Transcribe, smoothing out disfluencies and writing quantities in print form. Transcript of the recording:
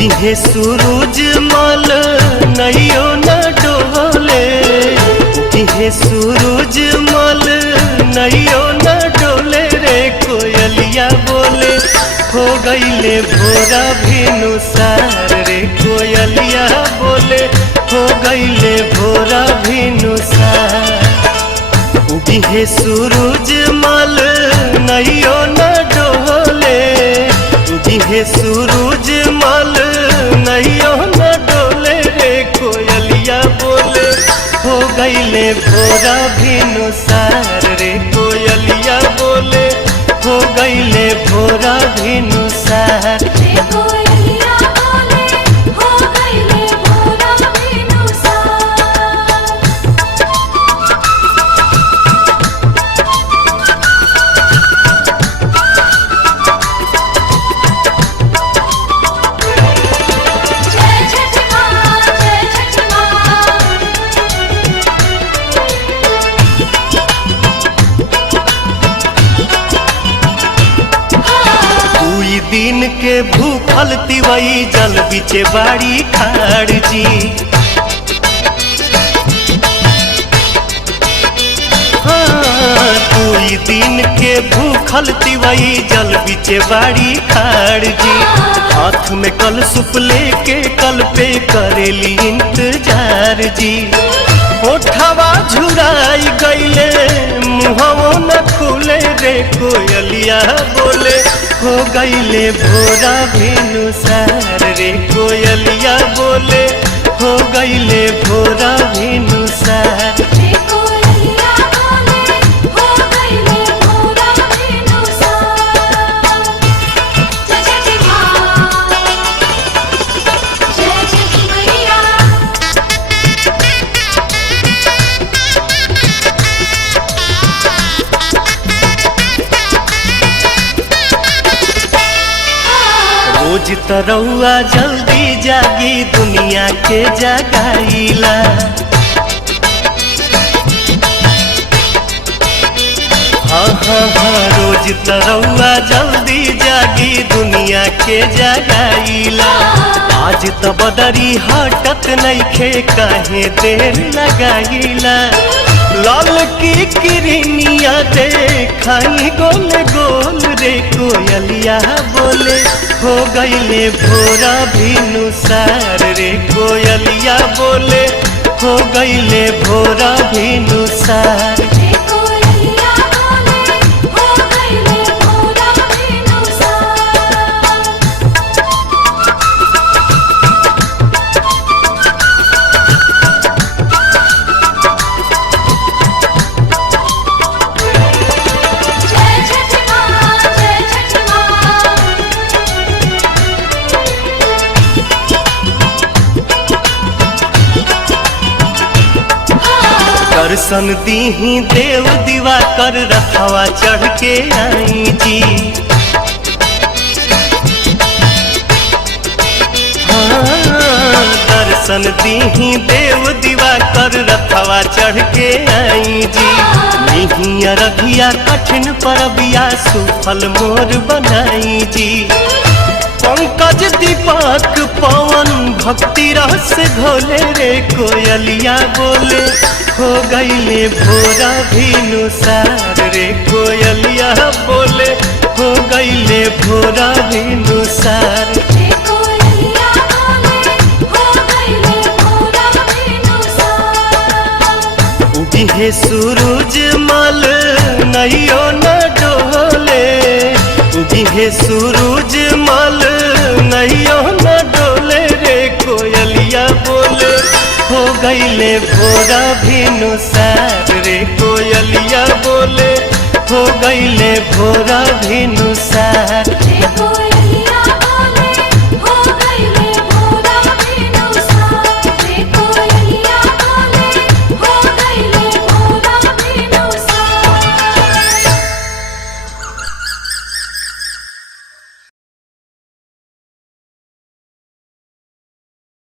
उगिहे सूरज मल नैयो न डोले, उगिहे सूरज मल नैयो न डोले रे कोयलिया बोले हो गईले भोरा भिनुसार रे कोयलिया बोले हो गईले भोरा भिनुसार। उगिहे सूरज मल नैयो न डोले, उगिहे सूरज मल नैयो न डोले रे कोयलिया बोले हो गईले भोरा भिनुसार रे कोयलिया बोले हो गईले भोरा भिनुसार। दिन के भूखल तिवई जल बिचे बाड़ी खाड़ जी, हाँ कोई दिन के भूखल तिवई जल बिचे बाड़ी खाड़ जी। हाथ में कल सुप लेके कल पे करेली इंतजार जी। ओठवा झुराई गईले मुहवो न खुले रे कोयलिया बोले हो गईले भोरा भिनुसार रे कोयलिया बोले हो गईले भोरा भिनुसार। रोज तरौआ जल्दी जागी दुनिया के जगाईला, हाँ हाँ हाँ रोज तरौआ जल्दी जागी दुनिया के जगाईला। आज त बदरी हटत नइखे काहे देर लगाईला। लाल की किरनिया देखाई गोल गोल रे कोयलिया बोले हो गईले भोरा भिनुसार रे कोयलिया बोले हो गईले भोरा भिनुसार। दर्शन दीही देव दीवा कर रखवा चढ़ के आई जी, हाँ दर्शन दीही देव दीवा कर रखवा चढ़ के आई जी। नहीं रघिया कठिन परबिया सुफल मोर बनाई जी। पंकज दीपक पवन भक्ति रस घोले रे कोयलिया बोले हो गईले भोरा भिनुसार रे कोयलिया बोले हो गईले भोरा भिनुसार। उगिहे सूरज मल नैयो न डोले, उगिहे सूरज मल नैयो न डोले रे कोयलिया बोले हो गईले भोरा भिनुसार रे कोयलिया बोले हो गईले भोरा भिनुसार।